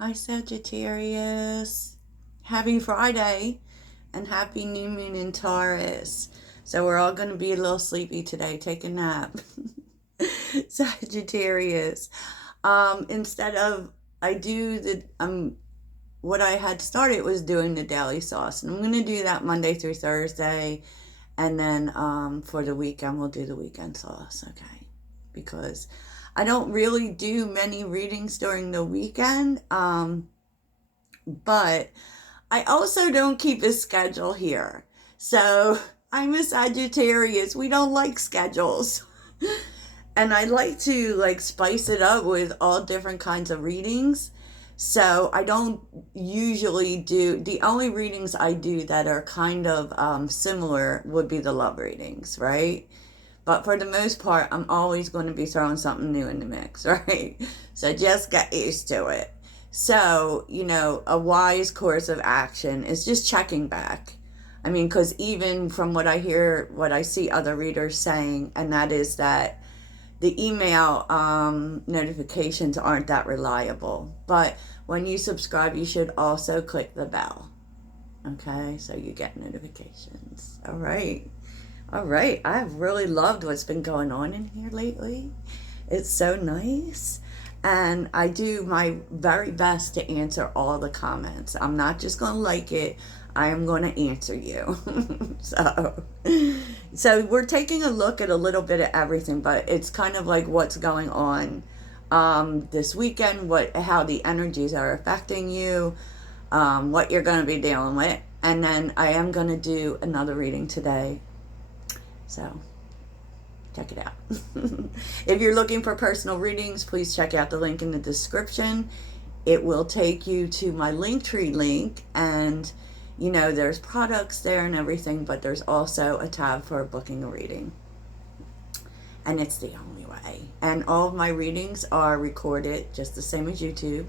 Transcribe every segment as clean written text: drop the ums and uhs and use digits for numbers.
Hi, Sagittarius. Happy Friday and happy new moon in Taurus. So we're all going to be a little sleepy today. Take a nap. Sagittarius. Instead of I do the what I had started was doing the daily sauce, and I'm going to do that Monday through Thursday, and then for the weekend we'll do the weekend sauce. Okay, because I don't really do many readings during the weekend. But I also don't keep a schedule here. So I'm a Sagittarius. We don't like schedules. And I like to like spice it up with all different kinds of readings. So I don't usually do the only readings I do that are kind of similar would be the love readings, right? But for the most part, I'm always going to be throwing something new in the mix, right? So just get used to it. So, a wise course of action is just checking back. I mean, because even from what I hear, what I see other readers saying, and that is that the email notifications aren't that reliable. But when you subscribe, you should also click the bell. Okay, so you get notifications. All right. All right. I've really loved what's been going on in here lately. It's so nice. And I do my very best to answer all the comments. I'm not just going to like it, I am going to answer you. so, so we're taking a look at a little bit of everything, but it's kind of like what's going on this weekend, how the energies are affecting you, what you're going to be dealing with. And then I am going to do another reading today. So check it out. If you're looking for personal readings, please check out the link in the description. It will take you to my Linktree link, and there's products there and everything, but there's also a tab for booking a reading. And it's the only way. And all of my readings are recorded just the same as YouTube.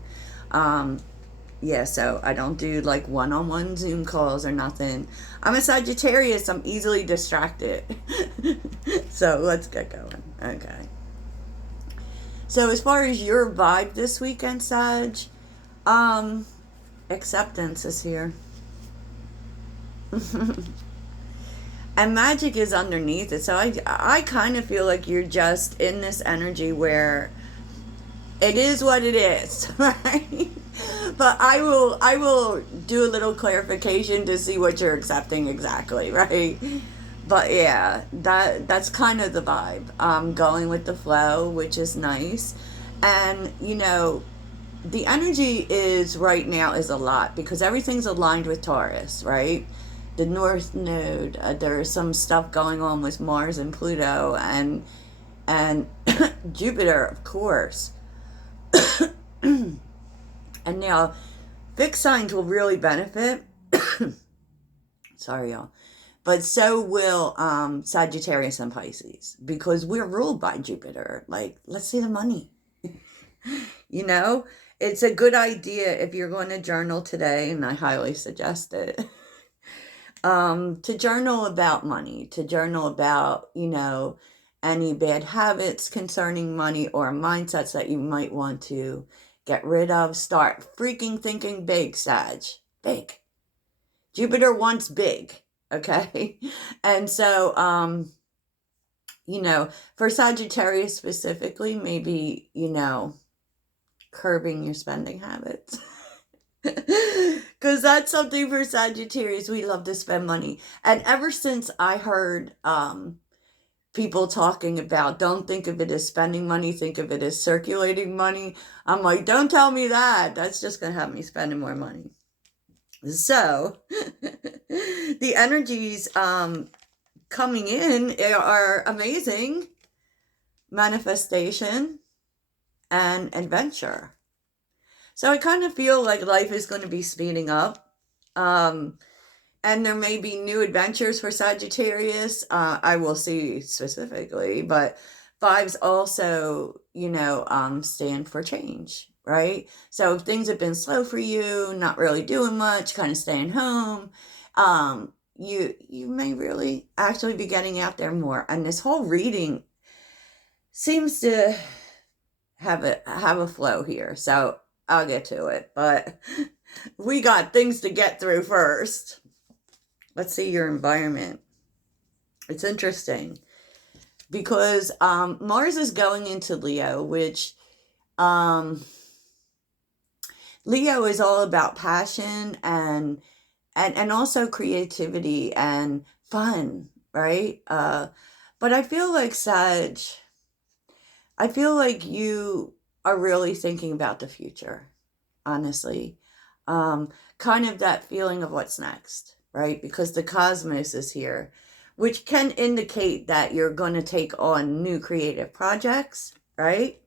Yeah, so I don't do like one-on-one Zoom calls or nothing. I'm a Sagittarius. I'm easily distracted. So let's get going. Okay. So as far as your vibe this weekend, Sag, acceptance is here. And magic is underneath it. So I kind of feel like you're just in this energy where it is what it is, right? But I will do a little clarification to see what you're accepting exactly, right? But yeah, that's kind of the vibe. Going with the flow, which is nice. And the energy is right now is a lot because everything's aligned with Taurus, right? The North Node, there's some stuff going on with Mars and Pluto and Jupiter, of course. And now, fixed signs will really benefit. Sorry, y'all. But so will Sagittarius and Pisces because we're ruled by Jupiter. Like, let's see the money. It's a good idea if you're going to journal today, and I highly suggest it. To journal about money, to journal about, any bad habits concerning money or mindsets that you might want to get rid of. Start freaking thinking big, Sag. Big. Jupiter wants big, okay? And so, for Sagittarius specifically, maybe, curbing your spending habits. Because that's something for Sagittarius. We love to spend money. And ever since I heard people talking about don't think of it as spending money, think of it as circulating money, I'm like, don't tell me that. That's just going to have me spending more money. So the energies coming in are amazing. Manifestation and adventure. So I kind of feel like life is going to be speeding up. And there may be new adventures for Sagittarius. I will see specifically, but vibes also, stand for change, right? So if things have been slow for you, not really doing much, kind of staying home, you may really actually be getting out there more. And this whole reading seems to have a flow here. So I'll get to it, but we got things to get through first. Let's see your environment. It's interesting because Mars is going into Leo, which Leo is all about passion and also creativity and fun, right? But I feel like I feel like you are really thinking about the future, honestly. Kind of that feeling of what's next, right? Because the cosmos is here, which can indicate that you're going to take on new creative projects, right?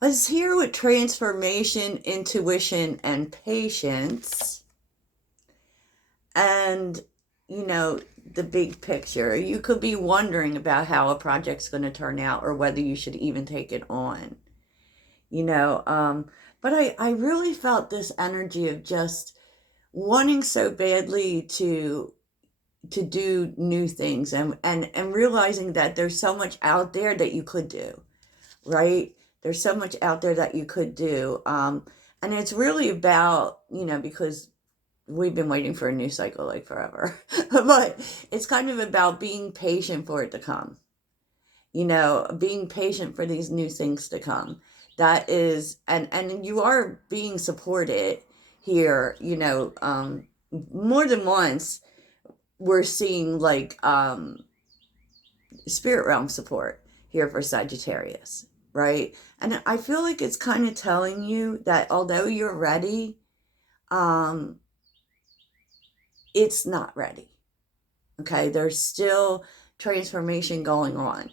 Let's hear with transformation, intuition, and patience. And, you know, the big picture. You could be wondering about how a project's going to turn out or whether you should even take it on. You know, but I really felt this energy of just wanting so badly to do new things and realizing that there's so much out there that you could do, right? There's so much out there that you could do. And it's really about, you know, because we've been waiting for a new cycle like forever, but it's kind of about being patient for it to come, you know, being patient for these new things to come. That is, and you are being supported here, you know, more than once we're seeing like spirit realm support here for Sagittarius, right? And I feel like it's kind of telling you that although you're ready, it's not ready. Okay, there's still transformation going on.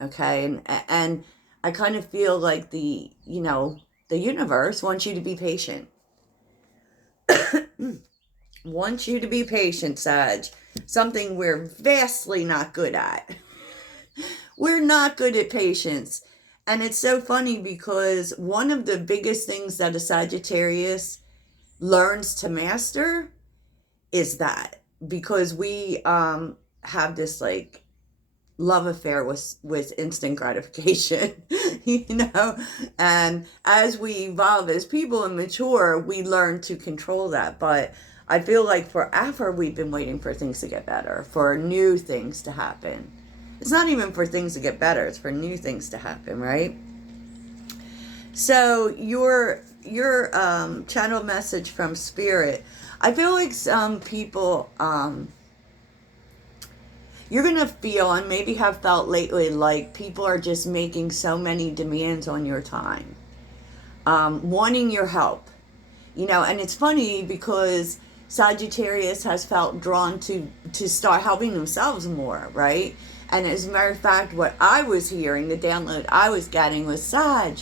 Okay, and I kind of feel like the, you know, the universe wants you to be patient. Wants you to be patient, Sag. Something we're vastly not good at. We're not good at patience. And it's so funny because one of the biggest things that a Sagittarius learns to master is that, because we have this like love affair with instant gratification, you know, and as we evolve as people and mature, we learn to control that. But I feel like forever we've been waiting for things to get better, for new things to happen. It's not even for things to get better, it's for new things to happen, right? So your channel message from spirit, I feel like some people you're going to feel, and maybe have felt lately, like people are just making so many demands on your time, wanting your help, you know. And it's funny because Sagittarius has felt drawn to start helping themselves more, right? And as a matter of fact, what I was hearing, the download I was getting was, Sag,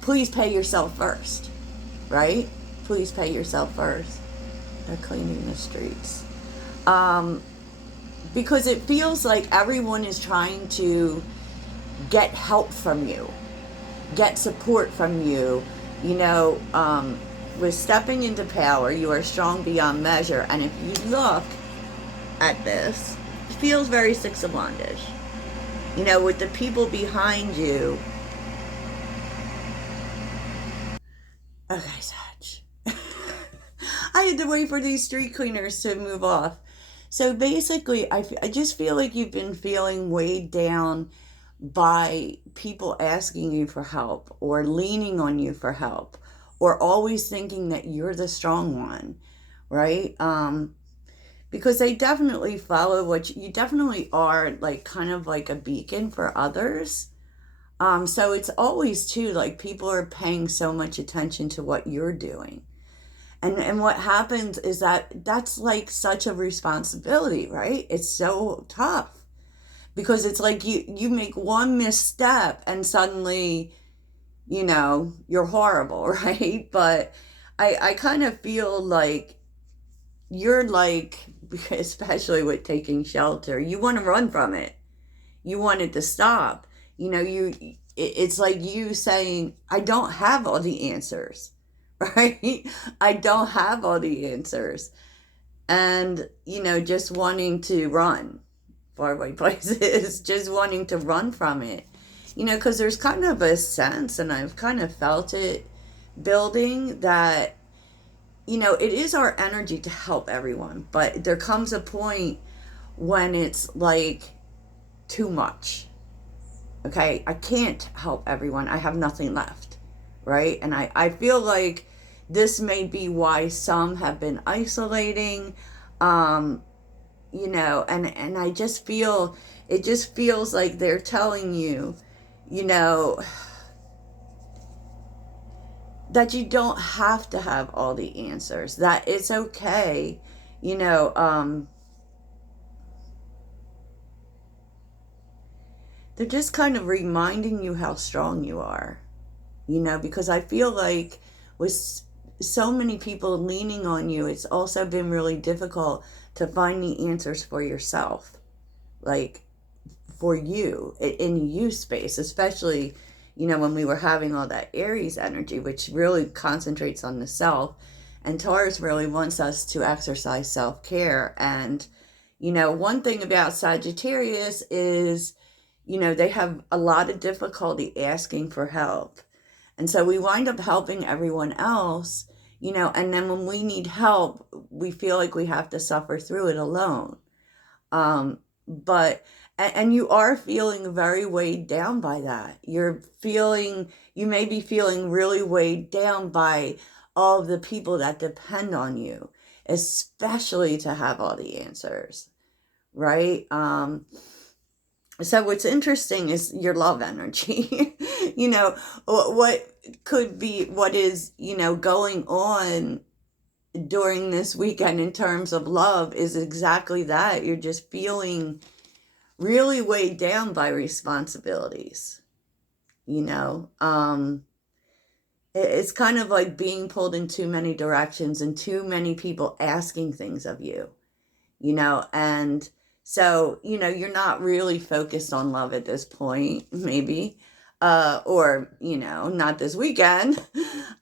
please pay yourself first, right? Please pay yourself first. They're cleaning the streets. Because it feels like everyone is trying to get help from you, get support from you. You know, with stepping into power, you are strong beyond measure. And if you look at this, it feels very Six of Wands. You know, with the people behind you. Okay, Sag. I had to wait for these street cleaners to move off. So basically, I just feel like you've been feeling weighed down by people asking you for help or leaning on you for help or always thinking that you're the strong one, right? Because they definitely follow what you definitely are, like kind of like a beacon for others. So it's always too, like people are paying so much attention to what you're doing. And what happens is that that's like such a responsibility, right? It's so tough because it's like you make one misstep and suddenly, you know, you're horrible, right? But I kind of feel like you're like, especially with taking shelter, you want to run from it. You want it to stop. You know, it's like you saying, I don't have all the answers. Right? I don't have all the answers. And, you know, just wanting to run faraway places, just wanting to run from it. Because there's kind of a sense, and I've kind of felt it building, that, it is our energy to help everyone, but there comes a point when it's like too much. Okay, I can't help everyone. I have nothing left, right? And I feel like this may be why some have been isolating, um, and I just feel, it just feels like they're telling you, you know, that you don't have to have all the answers, that it's okay, you know, they're just kind of reminding you how strong you are, because I feel like with so many people leaning on you, it's also been really difficult to find the answers for yourself. Like, for you, in you space, especially, when we were having all that Aries energy, which really concentrates on the self. And Taurus really wants us to exercise self-care. And, one thing about Sagittarius is, they have a lot of difficulty asking for help. And so we wind up helping everyone else, and then when we need help, we feel like we have to suffer through it alone. But, and you are feeling very weighed down by that. You may be feeling really weighed down by all of the people that depend on you, especially to have all the answers, right? So what's interesting is your love energy. What could be, what is, going on during this weekend in terms of love is exactly that. You're just feeling really weighed down by responsibilities, it's kind of like being pulled in too many directions and too many people asking things of you, and so, you're not really focused on love at this point, maybe, or, not this weekend.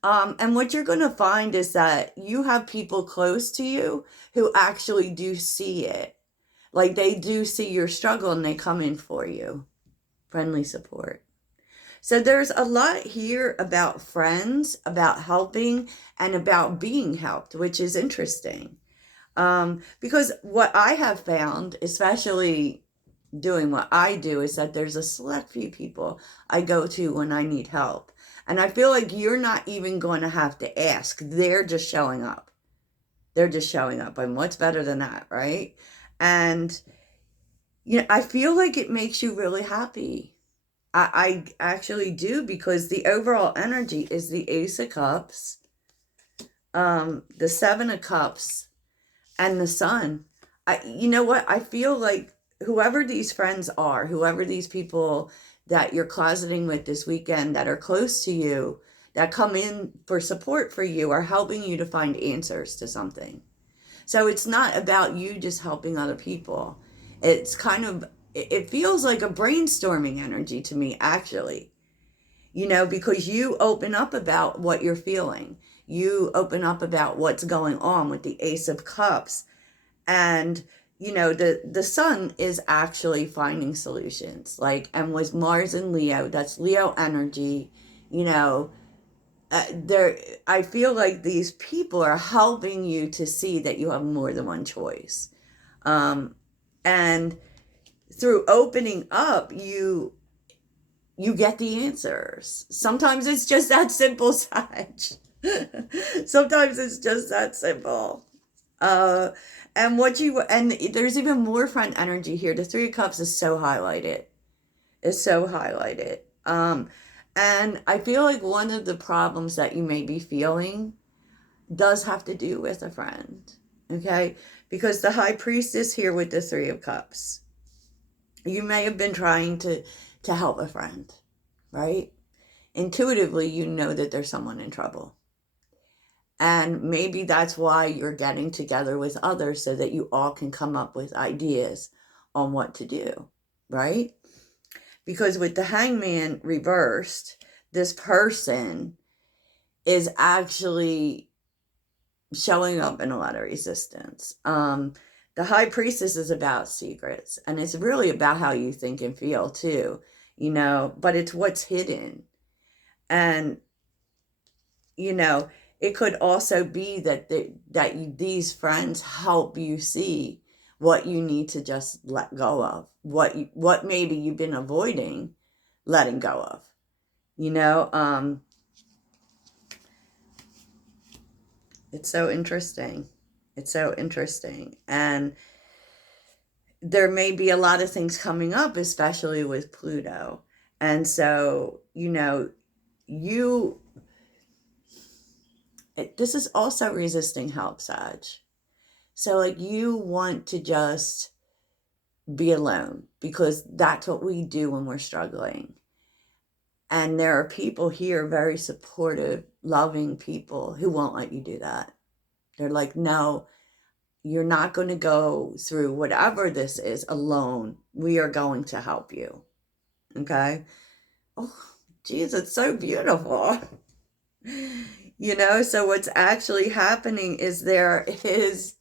And what you're going to find is that you have people close to you who actually do see it. Like, they do see your struggle and they come in for you. Friendly support. So there's a lot here about friends, about helping, and about being helped, which is interesting. Because what I have found, especially doing what I do, is that there's a select few people I go to when I need help. And I feel like you're not even going to have to ask. They're just showing up. They're just showing up. And what's better than that, right? And, I feel like it makes you really happy. I actually do, because the overall energy is the Ace of Cups, the Seven of Cups, and the Sun. You know what? I feel like whoever these friends are, whoever these people that you're closeting with this weekend that are close to you, that come in for support for you, are helping you to find answers to something. So it's not about you just helping other people. It's kind of, it feels like a brainstorming energy to me, actually, because you open up about what you're feeling. You open up about what's going on with the Ace of Cups. And, the Sun is actually finding solutions. Like, and with Mars and Leo, that's Leo energy, there, I feel like these people are helping you to see that you have more than one choice. And through opening up, you get the answers. Sometimes it's just that simple, Sag. Sometimes it's just that simple. And there's even more friend energy here. The Three of Cups is so highlighted. It's so highlighted. And I feel like one of the problems that you may be feeling does have to do with a friend. Okay? Because the High Priestess here with the Three of Cups. You may have been trying to help a friend, right? Intuitively, you know that there's someone in trouble. And maybe that's why you're getting together with others, so that you all can come up with ideas on what to do, right? Because with the Hangman reversed, this person is actually showing up in a lot of resistance. The High Priestess is about secrets, and it's really about how you think and feel too. you know, but it's what's hidden. And, you know, it could also be that these friends help you see what you need to just let go of, what maybe you've been avoiding letting go of, you know. It's so interesting. It's so interesting. And there may be a lot of things coming up, especially with Pluto. And so, you know, this is also resisting help, Sag. So, like, you want to just be alone because that's what we do when we're struggling. And there are people here, very supportive, loving people, who won't let you do that. They're like, no, you're not going to go through whatever this is alone. We are going to help you. Okay? Oh, geez, it's so beautiful. You know, so what's actually happening is there is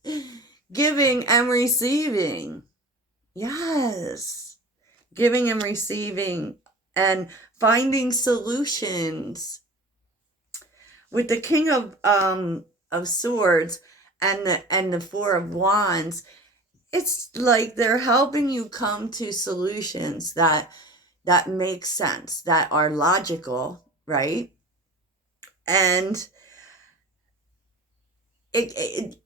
giving and receiving. Yes. Giving and receiving and finding solutions. With the King of Swords and the Four of Wands, it's like they're helping you come to solutions that make sense, that are logical, right? And it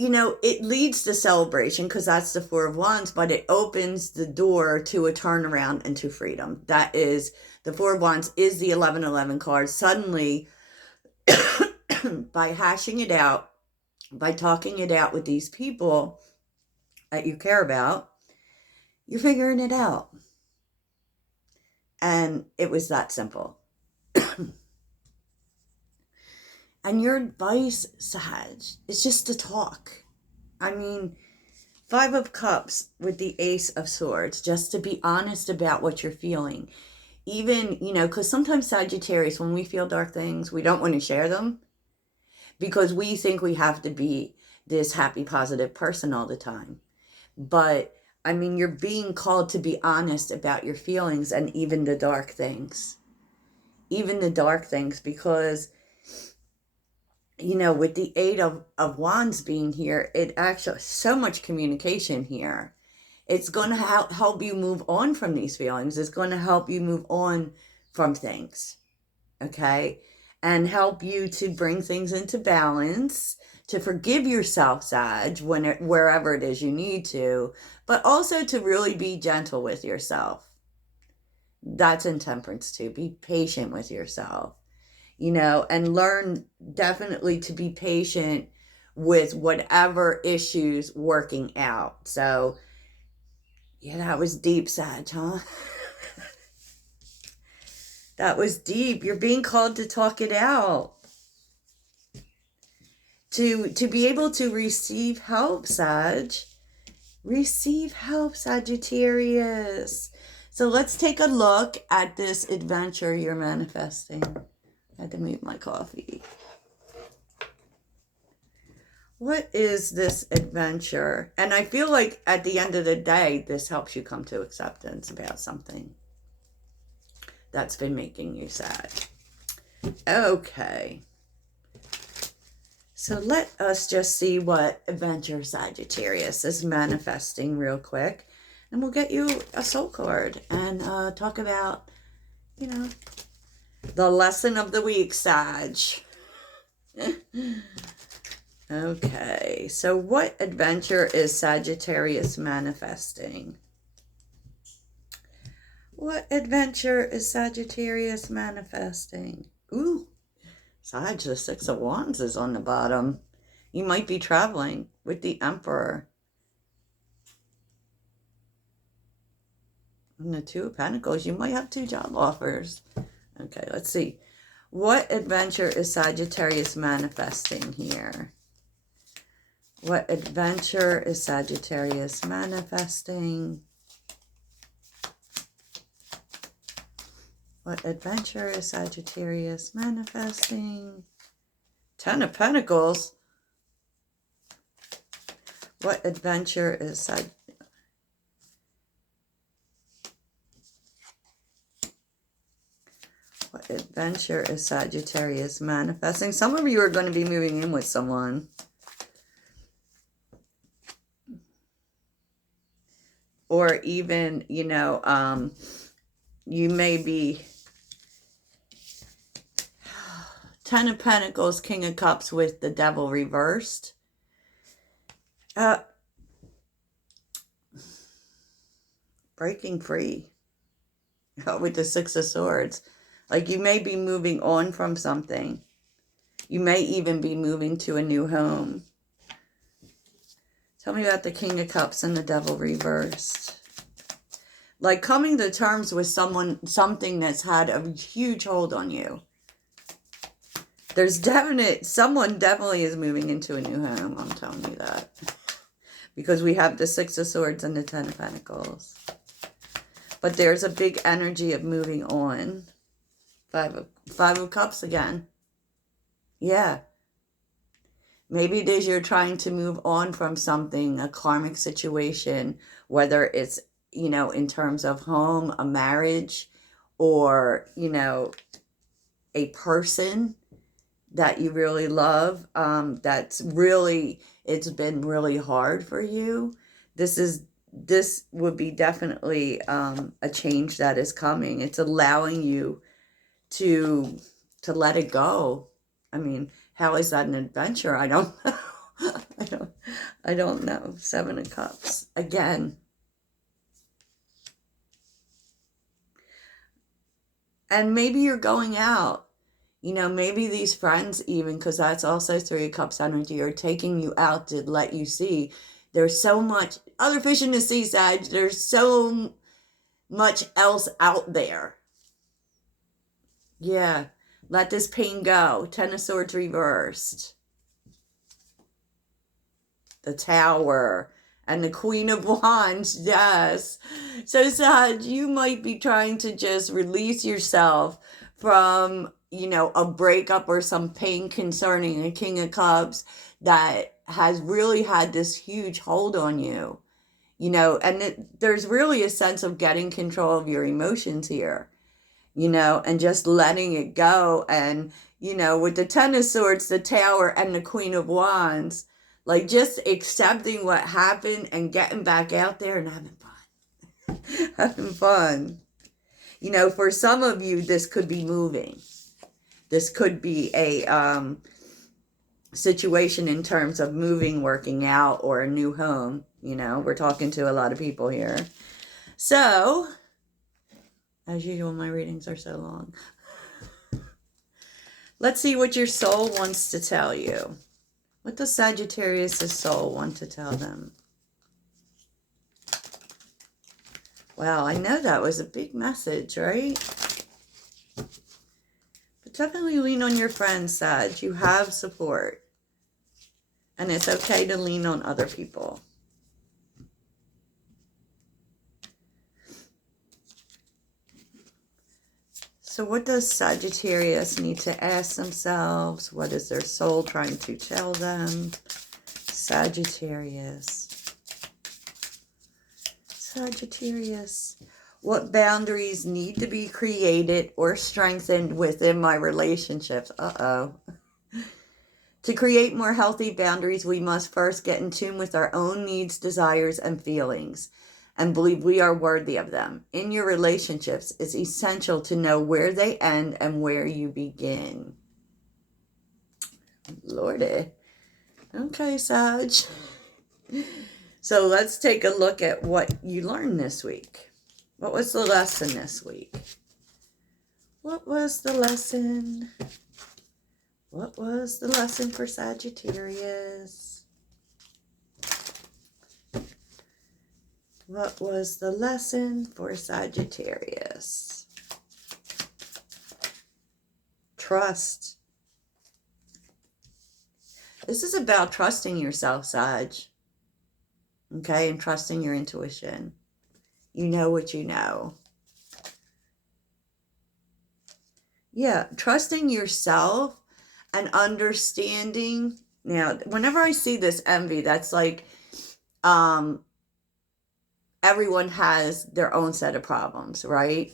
you know, it leads to celebration because that's the Four of Wands, but it opens the door to a turnaround and to freedom. That is, the Four of Wands is the 1111 card. Suddenly, by hashing it out, by talking it out with these people that you care about, you're figuring it out. And it was that simple. And your advice, Sag, is just to talk. I mean, Five of Cups with the Ace of Swords, just to be honest about what you're feeling. Even, you know, because sometimes Sagittarius, when we feel dark things, we don't want to share them because we think we have to be this happy, positive person all the time. But, I mean, you're being called to be honest about your feelings and even the dark things. Even the dark things, because, you know, with the Eight of Wands being here, it actually, so much communication here. It's going to help you move on from these feelings. It's going to help you move on from things, okay? And help you to bring things into balance, to forgive yourself, Sag, wherever it is you need to, but also to really be gentle with yourself. That's in Temperance too. Be patient with yourself, you know, and learn definitely to be patient with whatever issues working out. So, yeah, that was deep, Sag, huh? That was deep. You're being called to talk it out. To be able to receive help, Sag. Receive help, Sagittarius. So let's take a look at this adventure you're manifesting. I had to mute my coffee. What is this adventure? And I feel like at the end of the day, this helps you come to acceptance about something that's been making you sad. Okay. So let us just see what adventure Sagittarius is manifesting real quick. And we'll get you a soul card and talk about, you know, the lesson of the week, Sag. Okay, so what adventure is Sagittarius manifesting? What adventure is Sagittarius manifesting? Ooh, Sag, the Six of Wands is on the bottom. You might be traveling with the Emperor. And the Two of Pentacles, you might have 2 job offers. Okay, let's see. What adventure is Sagittarius manifesting here? What adventure is Sagittarius manifesting? What adventure is Sagittarius manifesting? 10 of Pentacles. What adventure is What adventure is Sagittarius manifesting? Some of you are going to be moving in with someone. Or even, you know, you may be Ten of Pentacles, King of Cups with the Devil reversed. Breaking free with the Six of Swords. Like you may be moving on from something. You may even be moving to a new home. Tell me about the King of Cups and the Devil reversed. Like coming to terms with something that's had a huge hold on you. There's someone definitely is moving into a new home. I'm telling you that. Because we have the Six of Swords and the Ten of Pentacles. But there's a big energy of moving on. Five of Cups again. Yeah. Maybe it is you're trying to move on from something, a karmic situation, whether it's, you know, in terms of home, a marriage, or, you know, a person that you really love, that's really, it's been really hard for you. This would be definitely a change that is coming. It's allowing you to let it go. I mean, how is that an adventure? I don't know. I don't know. Seven of Cups again. And maybe you're going out. You know, maybe these friends even, because that's also Three of Cups energy, are taking you out to let you see there's so much other fish in the sea, Sag. There's so much else out there. Yeah. Let this pain go. Ten of Swords reversed. The Tower. And the Queen of Wands. Yes. So, Sag, you might be trying to just release yourself from, you know, a breakup or some pain concerning a King of Cups that has really had this huge hold on you. You know, and there's really a sense of getting control of your emotions here. You know, and just letting it go. And, you know, with the Ten of Swords, the Tower, and the Queen of Wands, like just accepting what happened and getting back out there and having fun. Having fun. You know, for some of you, this could be moving. This could be a situation in terms of moving, working out, or a new home. You know, we're talking to a lot of people here. So, as usual, my readings are so long. Let's see what your soul wants to tell you. What does Sagittarius' soul want to tell them? Wow, I know that was a big message, right? But definitely lean on your friends, Sag. You have support. And it's okay to lean on other people. So what does Sagittarius need to ask themselves? What is their soul trying to tell them? Sagittarius. Sagittarius. What boundaries need to be created or strengthened within my relationships? Uh-oh. To create more healthy boundaries, we must first get in tune with our own needs, desires, and feelings, and believe we are worthy of them. In your relationships, it's essential to know where they end and where you begin. Lordy. Okay, Sag. So let's take a look at what you learned this week. What was the lesson this week? What was the lesson? What was the lesson for Sagittarius? What was the lesson for Sagittarius? Trust. This is about trusting yourself, Sag. Okay, and trusting your intuition. You know what you know. Yeah, trusting yourself and understanding. Now, whenever I see this envy, that's like everyone has their own set of problems, right?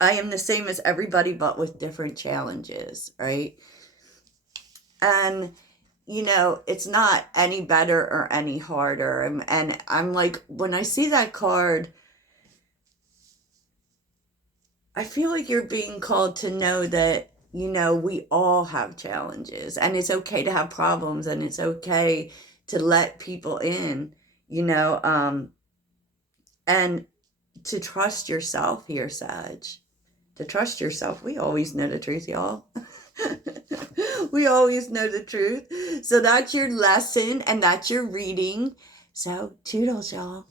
I am the same as everybody, but with different challenges, right? And, you know, it's not any better or any harder. And I'm like, when I see that card, I feel like you're being called to know that, you know, we all have challenges and it's okay to have problems and it's okay to let people in, you know, and to trust yourself here, Sag. To trust yourself. We always know the truth, y'all. We always know the truth. So that's your lesson and that's your reading. So toodles, y'all.